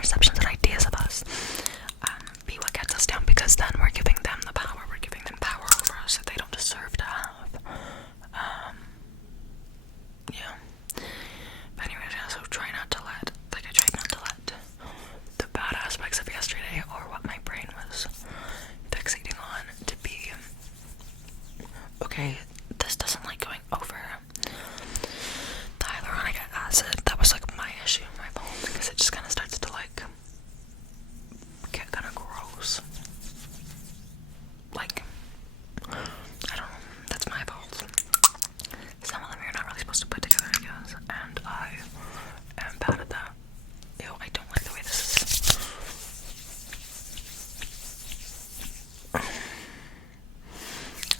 perceptions and ideas of us be what gets us down, because then we're giving them the power. We're giving them power over us that they don't deserve to have. Yeah. But anyways, yeah, so try not to let, like I tried not to let the bad aspects of yesterday or what my brain was fixating on to be, okay, this doesn't like going over the hyaluronic acid. That was like my issue, my fault, because it just kind of starts to like get kind of gross. Like, I don't know, that's my fault. Some of them you're not really supposed to put together, I guess, and I am bad at that. Ew, I don't like the way this is.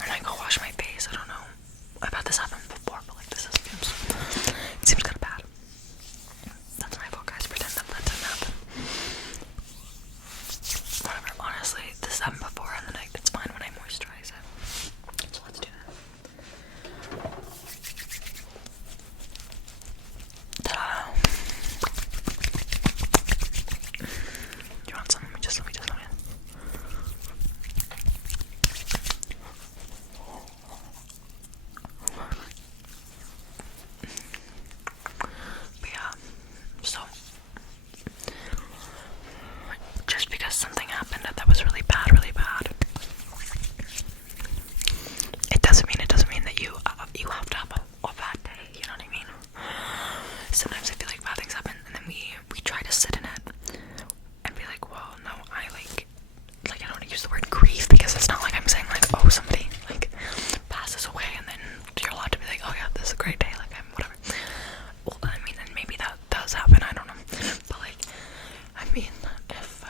And I go wash my face. I don't know. I've had this happen before, but like this seems kind of bad. That's my fault, guys. Pretend that didn't happen. Whatever. Honestly, this happened before, and then it's fine when I moisturize it. So let's do that. Ta-da! You want some? Let me just. But yeah, so just because something happened that was really bad, it doesn't mean that you have to have a bad day. You know what I mean? Sometimes I feel like bad things happen, and then we try to sit in it and be like, well, no, I I don't want to use the word grief, because it's not like I'm saying like, oh, somebody like passes away and then you're allowed to be like, oh yeah, this is a great day, like I'm whatever. Well, I mean, and maybe that does happen, I don't know, but like, I mean, if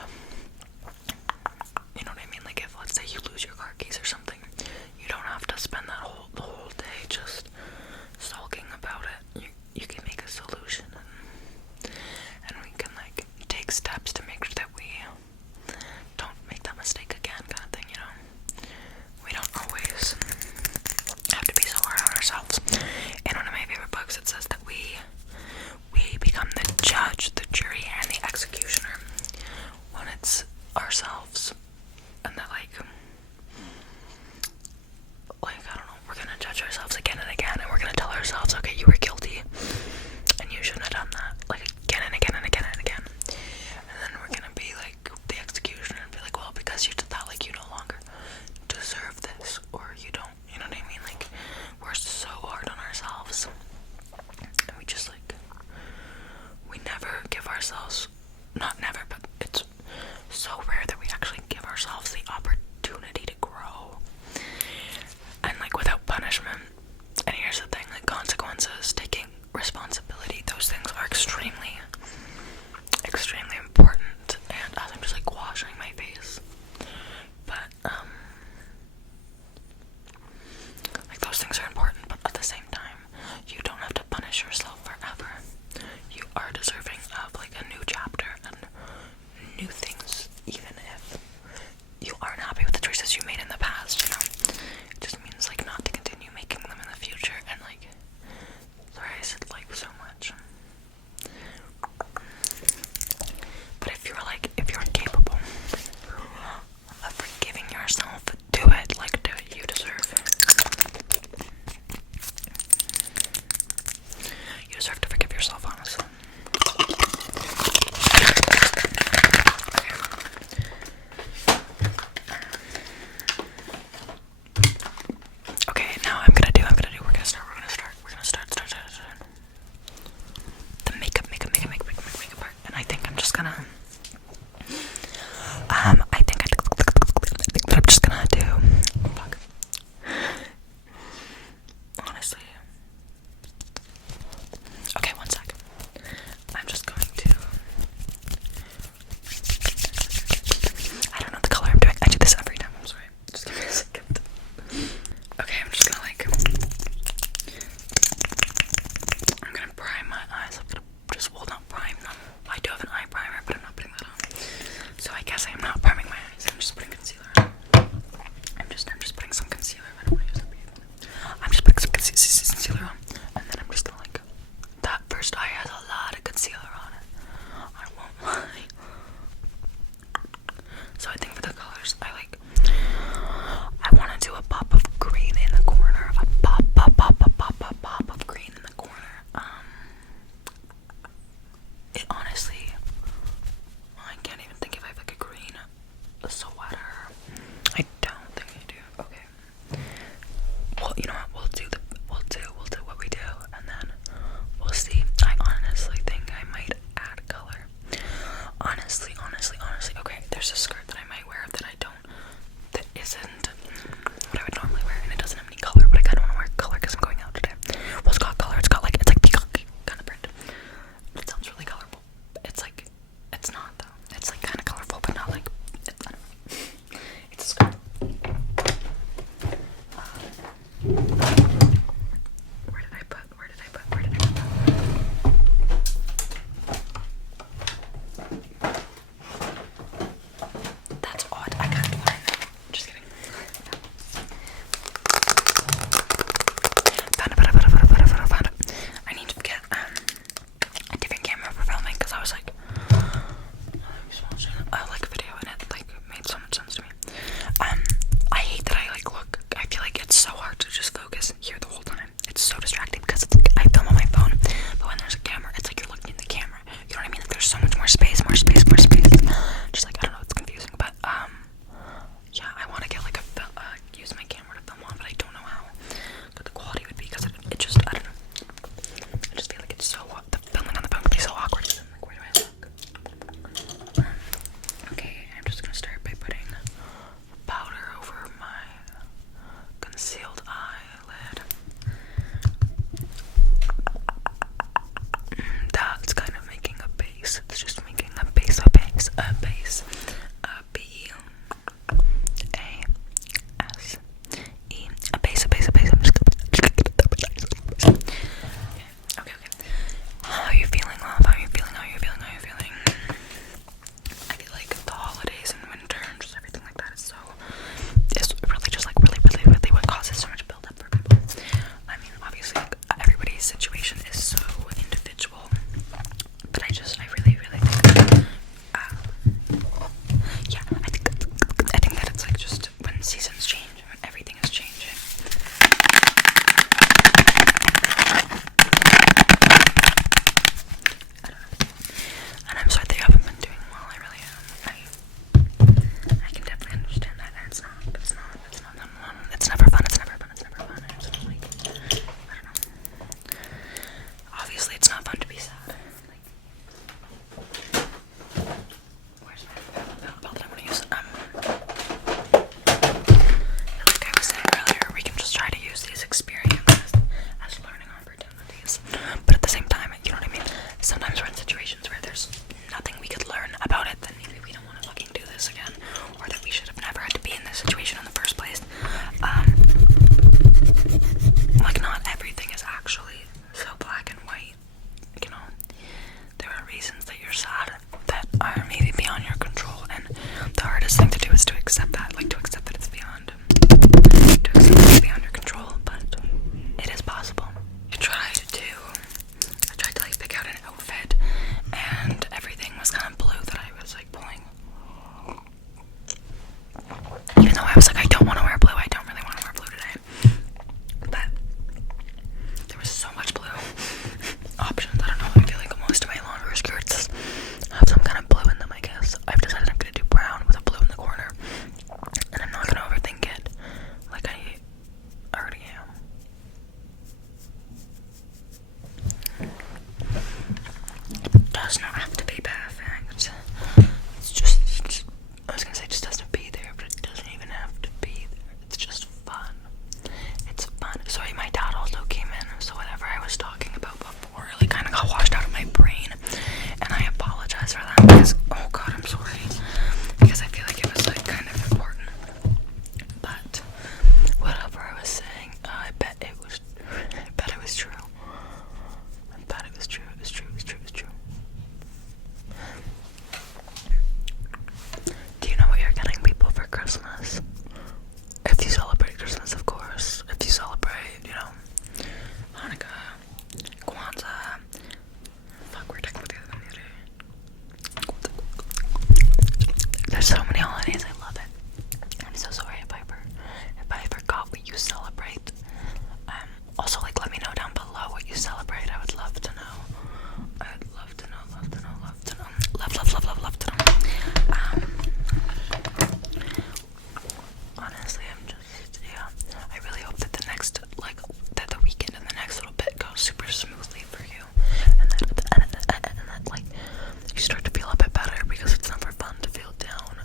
you know what I mean, like if let's say you lose your car keys or something, you don't have to spend the whole day just sulking about it. You can make a solution, and we can like take steps to make sure that we don't make that mistake again, kind of thing, you know. We don't always have to be so hard on ourselves. In one of my favorite books, it says that we become the judge, the jury, and the executioner when it's ourselves, and that like I don't know, we're gonna judge ourselves again and again, and we're gonna tell ourselves, okay, you were guilty and you shouldn't have done that, like again and again and again and again. And then there's a skirt that I might wear that isn't what I would normally wear, and it doesn't have any color, but I kind of want to wear color because I'm going out today. Well, it's got color. It's like peacock kind of print. It sounds really colorful. It's not though. It's like kind of colorful, but not like. I don't know. It's a skirt. Where did I put that? That's odd. I can't find it. Just kidding. Found it. I need to get a different camera for filming because I was like, I like a video and it like made so much sense to me. I hate that I feel like it's so hard to just focus here the whole time. It's so distracting because it's like I film on my phone, but when there's a camera, it's like you're looking at the camera. You know what I mean? Like there's so much more space. Just like I don't know, it's confusing, but yeah, I want to get like use my camera to film on, but I don't know how good the quality would be because it just I don't know. I just feel like it's so the filming on the phone can be so awkward. Like where do I look? Okay, I'm just gonna start by putting powder over my concealed eyelid. That's kind of making a base. It's just making a base. B-A-S-E. A base. I'm just gonna. Okay. How are you feeling, love? How are you feeling? I feel like the holidays and winter and just everything like that is really just like really what causes so much buildup for people. I mean, obviously, like, everybody's situation is so individual, but I really think, yeah, I think that it's like just when seasons change, when everything is changing. I don't know. And I'm sorry that you haven't been doing well. I really am. I can definitely understand that. And it's never fun. It's never fun. I'm just like, I don't know. Obviously, it's not fun to be sad. Like, where's my belt that I want to use? Like I was saying earlier, we can just try to use these experiences as learning opportunities. But at the same time, you know what I mean? Sometimes we're in situations where there's nothing we could learn about it, then maybe we don't want to fucking do this again, or that we should have never had to be in this situation in the first place. Like not everything is actually so black and white, you know. There are reasons that you're sad that are maybe beyond your control, and the hardest thing to do is to accept that, like to accept that it's beyond your control, but it is possible. I tried to like pick out an outfit, and everything was kind of blue that I was like pulling. Even though I was like, I don't want to wear blue, I don't really want to wear blue today. But there was so much blue options. I don't know. I feel like most of my longer skirts have some kind of blue in them, I guess. I've decided I'm gonna do brown with a blue in the corner, and I'm not gonna overthink it like I already am. It does not have to be perfect. It's just, I was gonna say it just has to be there, but it doesn't even have to be there. It's just fun. It's fun. Sorry, my dad also came in, so whatever I was talking about before really kind of got washed out of my brain, and I apologize for that because, oh god, I'm sorry, because I feel like it was like kind of important. But whatever I was saying, I bet it was true. I bet it was true. Do you know what you're getting people for Christmas? If you celebrate Christmas, of course. If you celebrate, you know, Hanukkah, Kwanzaa. Fuck, we're talking about the other one the other day. There's so many holidays, I love it. I'm so sorry if I forgot what you celebrate. Also, like, let me know down below what you celebrate. I would love to know. Love to know. Honestly, I really hope that that the weekend and the next little bit goes super smoothly for you, and that like you start to feel a bit better, because it's never fun to feel down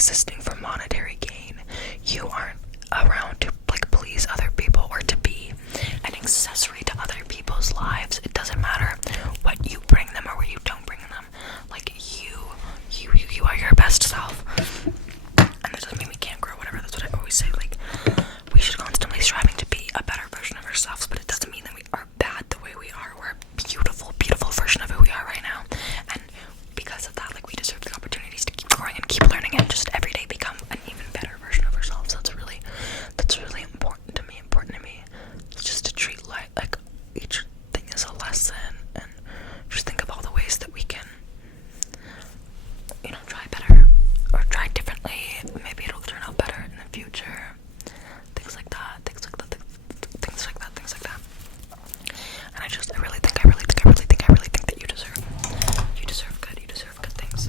existing for monetary gain. You aren't around to like please other people or to be an accessory to other people's lives. It doesn't matter what you bring them or what you don't bring them. Like you are your best self. And that doesn't mean we can't grow, whatever. That's what I always say. Like, we should constantly striving to be a better version of ourselves, but it doesn't mean that we are bad the way we are. We're a beautiful, beautiful version of who we are right now. And because of that, like, we deserve the opportunities to keep growing and keep learning and just every day become an even better version of ourselves. That's really important to me. Just to treat life like each thing is a lesson, and just think of all the ways that we can, you know, try better or try differently. Maybe it'll turn out better in the future. Things like that. And I really think that you deserve good things.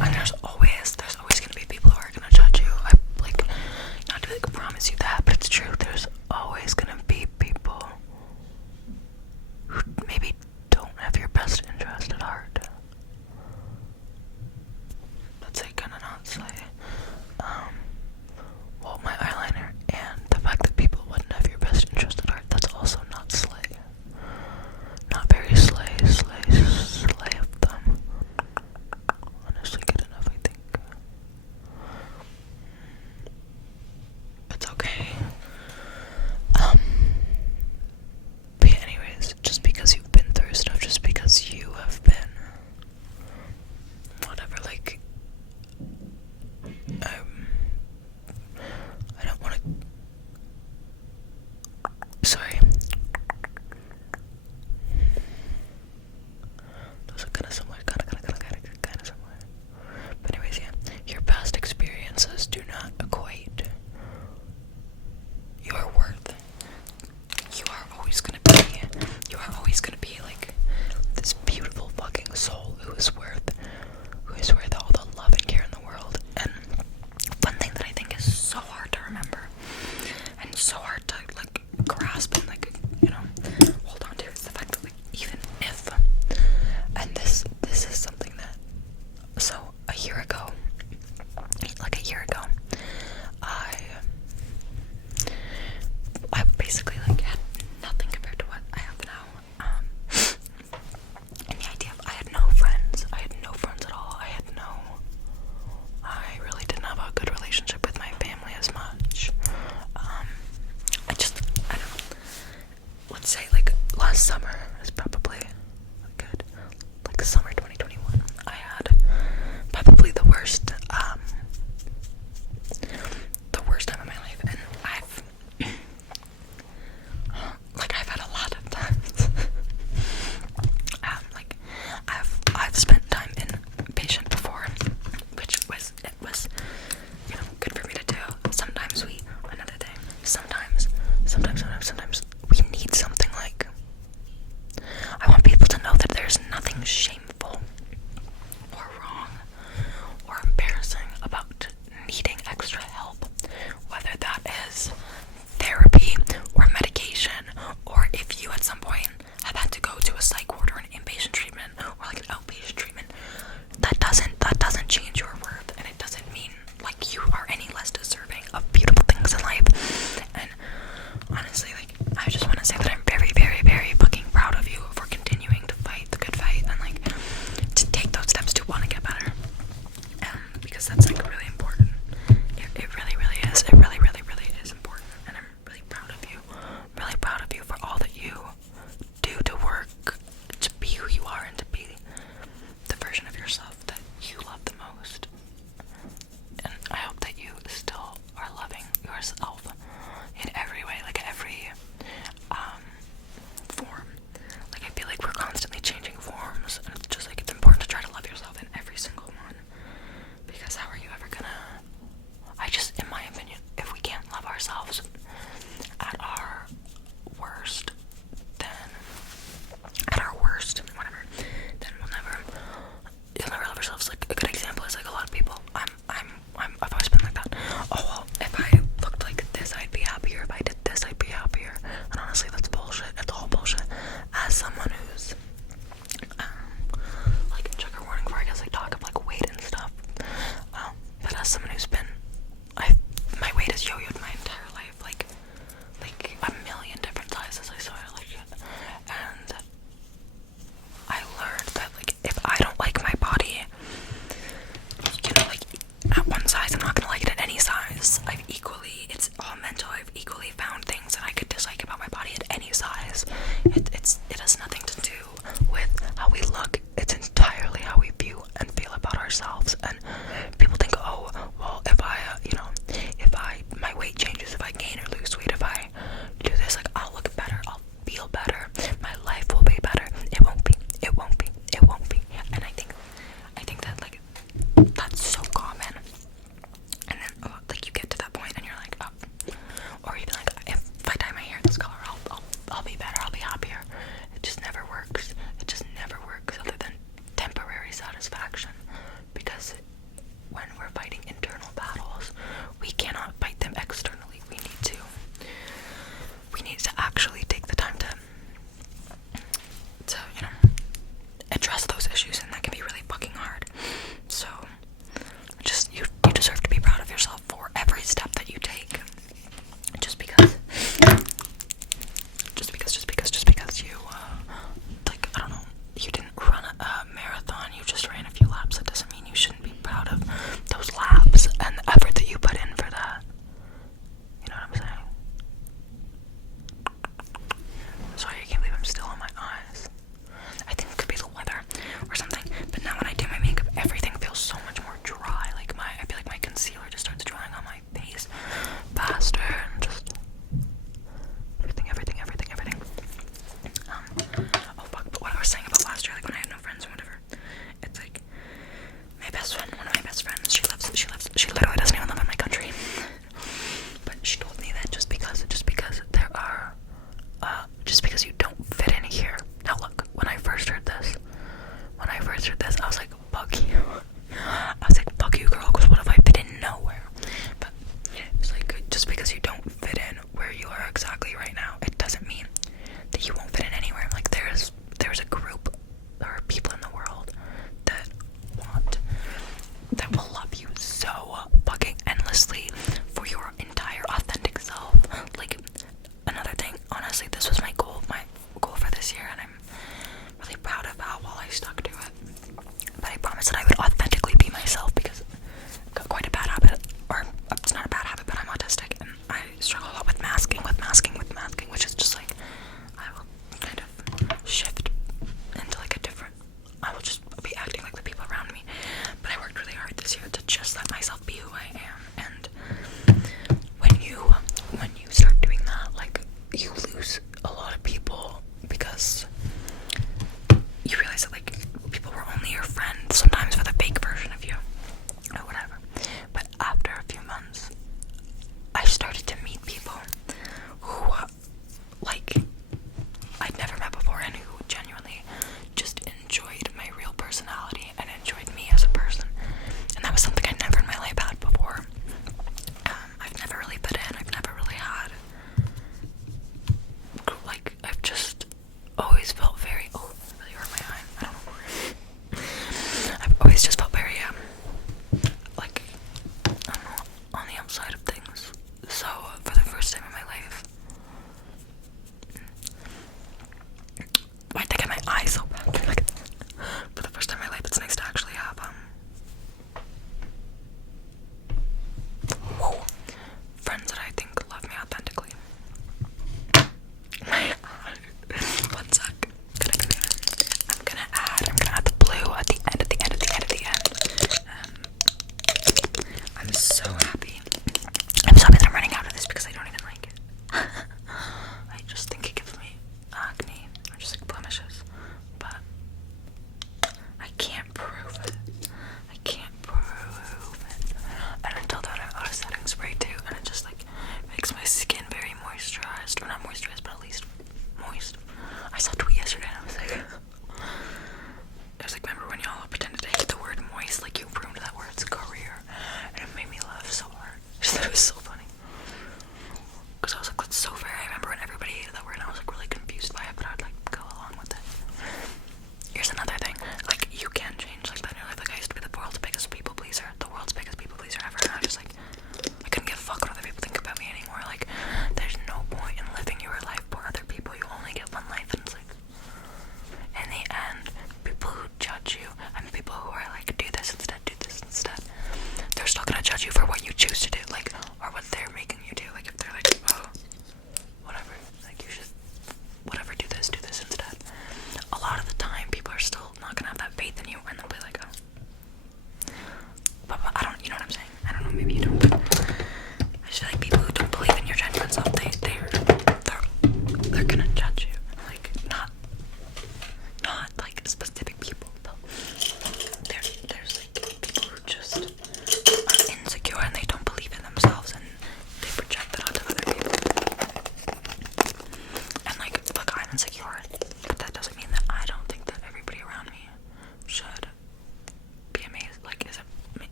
And there's always gonna be people who are gonna judge you. I like not to like promise you that, but it's true. There's always gonna be people who maybe don't have your best interest at heart. Let's say kinda not slay. Well, my eyeliner and the fact that people wouldn't have your best interest at heart, that's also not slay. Not very slay of them. Honestly, good enough, I think. It's okay. But yeah, anyways, just because you've been through stuff, just because you have been whatever, like, I don't want to. Sorry. Those are kind of somewhere. But anyways, yeah, your past experiences do not equate your worth. You are always gonna be like this beautiful fucking soul who is worth all the love and care in the world. And one thing that I think is so hard to remember and so hard to like grasp and like, you know, hold on to is the fact that like even if, and this is something that, so a year ago I basically like had nothing compared to what I have now. And the idea of I had no friends, I had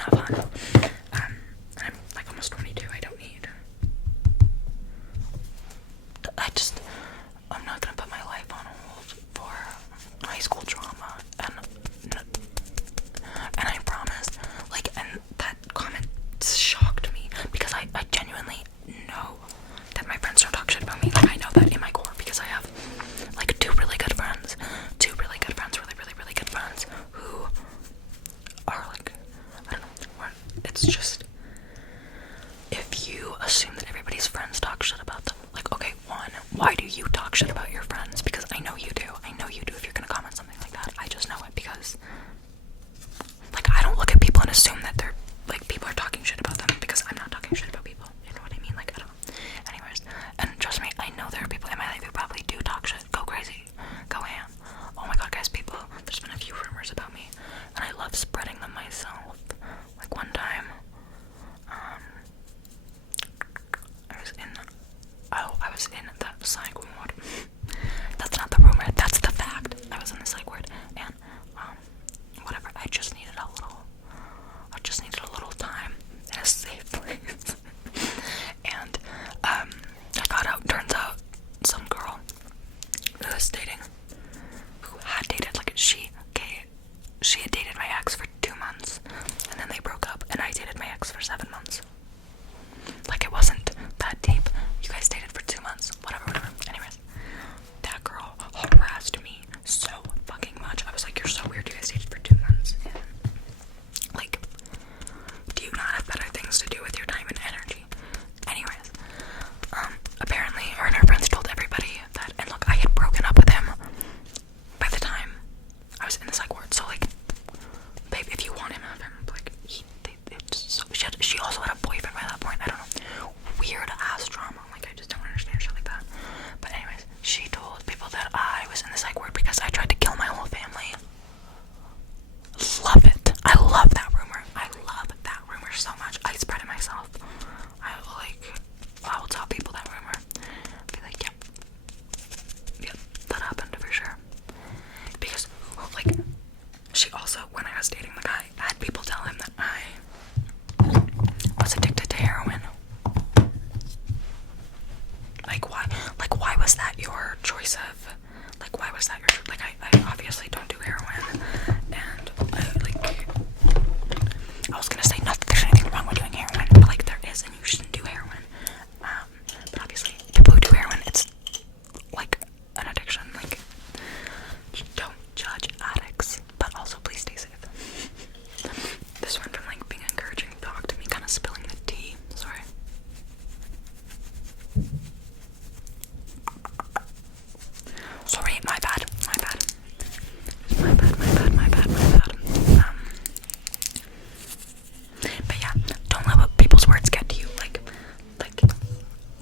not fun. I'm like almost 22. I don't need. I'm not gonna put my life on hold for high school drama, and I promise, like, and that comment shocked me because I genuinely know that my friends don't talk shit about me. Like, I know that in my core because I have like two really good friends, really good friends who are like, I don't know, it's just, if you assume that everybody's friends talk shit about them, like, okay, one, why do you talk shit about your friends? Because I know you do. I know you do if you're gonna comment something like that. I just know it because, like, I don't look at people and assume that they're, like, people are talking shit about them because I'm not talking shit about people. You know what I mean? Like, I don't know. Anyways, and trust me, I know there are people in my life who probably do talk shit. Go crazy. Go ham. Oh my god, guys, people, there's been a few rumors about me, and I love spreading them myself. Like, one time, I was in the psych ward. That's not the rumor, that's the fact. I was in the psych ward, and, whatever, I just needed a little time in a safe place. And, I got out, turns out, some girl who was dating, who had dated, like, she had dated my ex for 2 months, and then they broke up, and I dated my ex for 7 months. Like, it wasn't that deep. You guys dated for 2 months. Whatever. Anyways, that girl harassed me so fucking much. I was like, you're so weird. You guys dated for 2 months. And, like, do you not have better things to do with your time and energy? Anyways, apparently her and her friends told everybody that, and look, I had broken up with him by the time I was in the psych ward. So, like, babe, if you want him, have him. Like, she also had a boyfriend by that point. I don't know. Weird ass drama. Like, I just don't understand shit like that. But anyways, she told people that I was in the psych ward because I tried to kill my whole family. Love it. I love that rumor. I love that rumor so much. I spread it myself. I will tell people that rumor. Be like, yep, that happened for sure. Because, like, she also, when I was dating the guy, I had people tell him that I was addicted to heroin. Why was that your choice of, like, why was that your, like, I obviously don't do heroin, and, I was gonna say, not that there's anything wrong with doing heroin, but, like, there is, and you shouldn't do heroin, but obviously, people who do heroin, it's, like, an addiction. Like, don't judge addicts, but also please stay safe. This went from, like, being encouraging talk to me kind of spilling the tea. Sorry. Sorry, my bad. But yeah, don't let what people's words get to you. Like,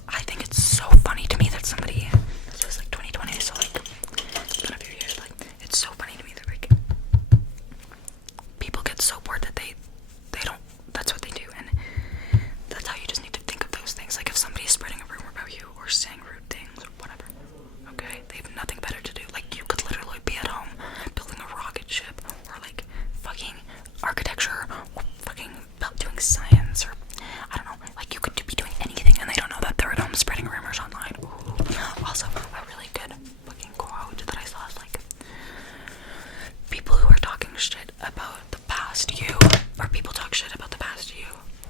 I think it's so funny to me that somebody, this was like 2020, so like, it's been a few years, like, it's so funny to me that, like, people get so bored that they don't, that's what they do, and that's how you just need to think of those things. Like, if somebody's spreading a rumor about you, or saying rude things, or whatever, okay, they have nothing better to do. Like, you could literally be at home, building a rocket ship, or, like, fucking architecture, or fucking doing science, or, I don't know, like, you could be doing anything, and they don't know that they're at home spreading rumors online. Ooh. Also, a really good fucking quote that I saw is, like, people who are talking shit about the past you, or people talk shit about the past you,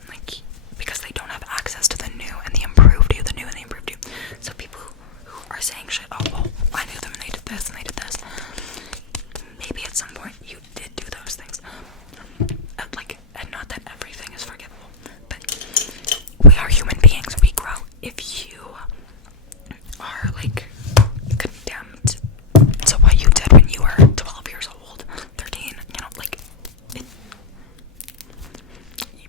like, because they don't have access to the new and the improved you, So people who are saying shit, oh, well, I knew them and they did this and they did this. Maybe at some point you did do those things. Like, and not that everything is forgivable, but we are human beings. We grow. If you are, like, condemned to what you did when you were 12 years old, 13, you know, like,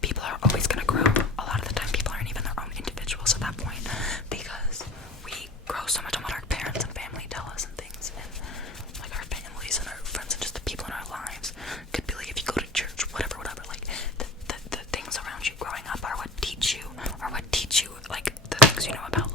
people are always gonna grow. A lot of the time, people aren't even their own individuals at that point, because we grow so much on what our parents and family tell us and things, and, like, our families and our friends and just the people in our lives. Could be like, if you go to church, whatever, like, the things around you growing up are what teach you, like, the things you know about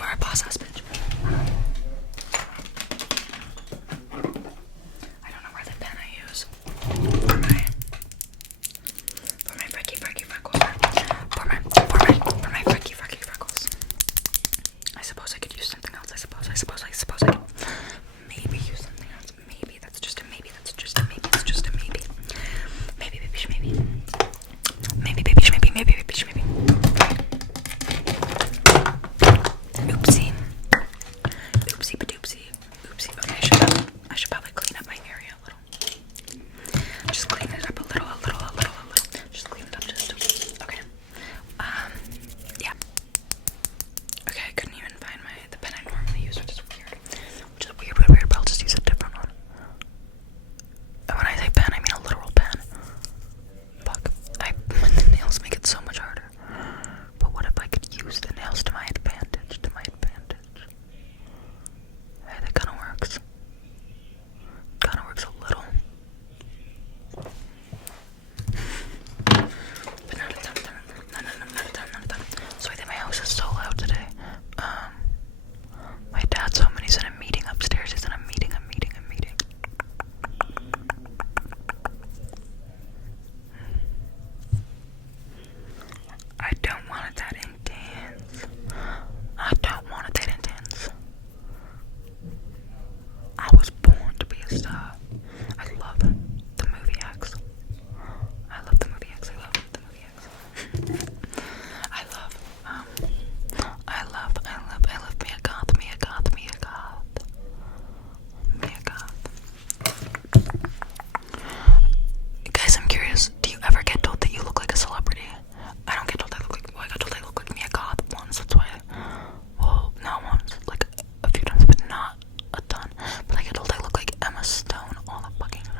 You are a boss ass bitch. I don't know where the pen I use for my freaky freckles. For my freaky freckles. I suppose I could use something else. I suppose I could maybe use something else. Maybe that's just a maybe. That's just a maybe. That's just a maybe. Maybe baby maybe. Maybe baby maybe. Maybe baby maybe. Oopsie. Oopsie badoopsie. Oopsie. Okay, I should probably clean up my area a little. Just clean it up a little. Just clean it up just. Okay. Yeah. Okay, I couldn't even find the pen I normally use, which is weird. But I'll just use a different one. And when I say pen, I mean a literal pen. Fuck. The nails make it so much harder. But what if I could use the nails to my advantage? Hey, that kinda works. Kinda works a little. But not a ton. So I think my house is so loud today. My dad's home and he's in a meeting upstairs. He's in a meeting. I don't want it that intense. I was born to be a star. I love the movie X. I love Mia Goth. Guys, I'm curious, do you ever get told that you look like a celebrity? I don't get told I look like, I got told I look like Mia Goth once, that's why, not once, like a few times, but not a ton. But I get told I look like Emma Stone all the fucking time,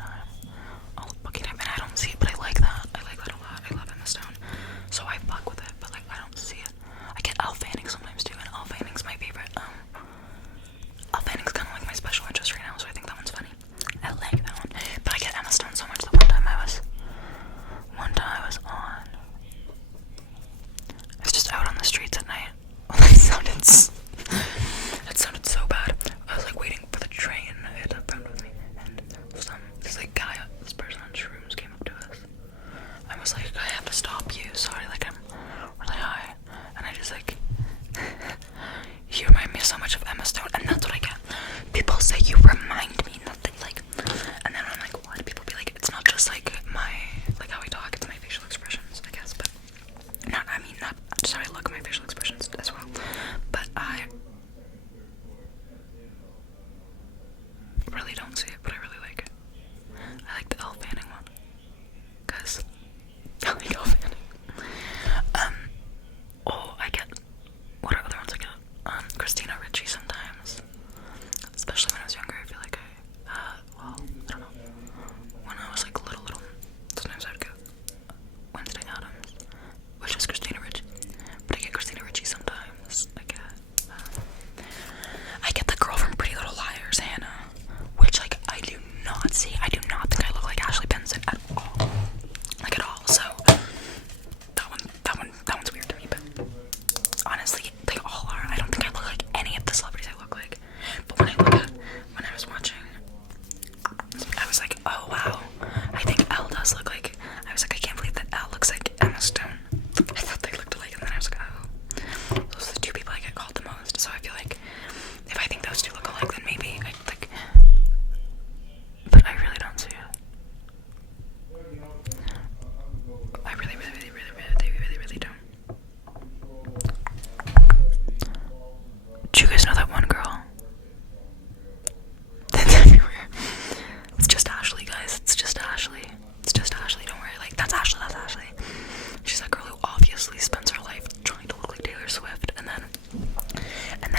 and I don't see it, but I like that a lot. I love Emma Stone, so I fuck with it, but like, I don't see it. I get Elle Fanning sometimes too, and Elle Fanning's my favorite. Elle Fanning's kind of like my special interest right now, so I think that one's funny. I like that one, but I get Emma Stone so much. The one time I was just out on the streets at night. That sounded so bad. I was like waiting for the train. I had a friend with me, and this like guy, this person on shrooms came up to us. I was like, I have to stop you. Sorry, like I'm really high, and I just like, you remind me so much of Emma Stone, and that's what I get. People say you remind me, nothing like, and then I'm like, what? People be like, it's not just like how I talk, it's my facial expressions, I guess, but not just how I look, my facial expressions as well. But I really don't see it, but I really like it. I like the Elle Fanning one, cause I like Elle Fanning. I get, what are other ones I get? Christina Ricci sometimes, especially when I was younger. I feel like I don't know, when I was like little, sometimes I would get Wednesday Addams, which is Christina Ricci, but I get Christina Ricci sometimes. I get the girl from Pretty Little Liars, Hannah, which like I do not think I look like Ashley Benson at all, so that one's weird to me, but honestly, they all are. I don't think I look like any of the celebrities I look like, but when I was watching, I was like, oh wow, I think Elle does look like, I was like, I can't believe that Elle looks like Emma Stone. I thought they looked alike, and then I was like, oh, those are the two people I get called the most, so I feel like, if I think those two look alike, then maybe, but I really don't see it. I really don't. Do you guys know that one girl? That's everywhere. It's just Ashley, guys. It's just Ashley. Don't worry. Like, that's Ashley. She's that girl who obviously spends her life trying to look like Taylor Swift, and then in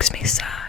makes me sad.